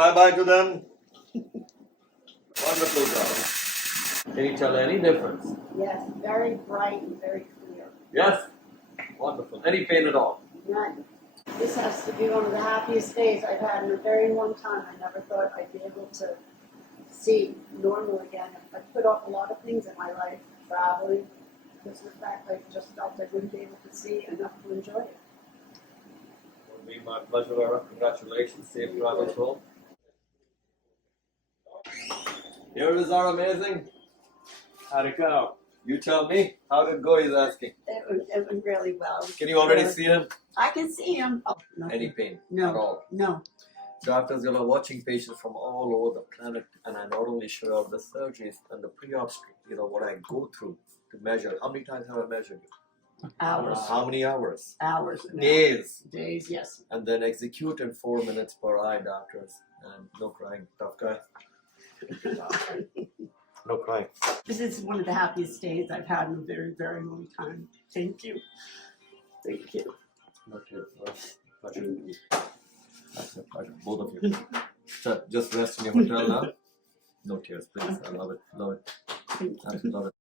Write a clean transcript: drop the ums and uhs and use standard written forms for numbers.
bye-bye to them. Wonderful job. Can you tell any difference? Yes, very bright and very clear. Yes? Wonderful. Any pain at all? None. This has to be one of the happiest days I've had in a very long time. I never thought I'd be able to see normal again. I put off a lot of things in my life, traveling, because of the fact I just felt I wouldn't be able to see enough to enjoy it. It will be my pleasure, Laura. Congratulations. Safe travels home. Here is our amazing. How'd it go? You tell me. How did it go, he's asking. It went really well. Can you already see him? I can see him. Oh, nothing. Any pain No. at all? No. Doctors, you're watching patients from all over the planet, and I not only show out the surgeries and the pre-op, what I go through to measure. How many times have I measured you? Hours. How many hours? Hours. and Days. hours. Days, yes. And then execute in 4 minutes per eye, doctors. And no crying. Tough guy. No crying. This is one of the happiest days I've had in a very, very long time. Thank you. Thank you. No tears. Pleasure. That's a pleasure. Both of you. So just rest in your hotel now. No tears, please. I love it. Love it. I love it.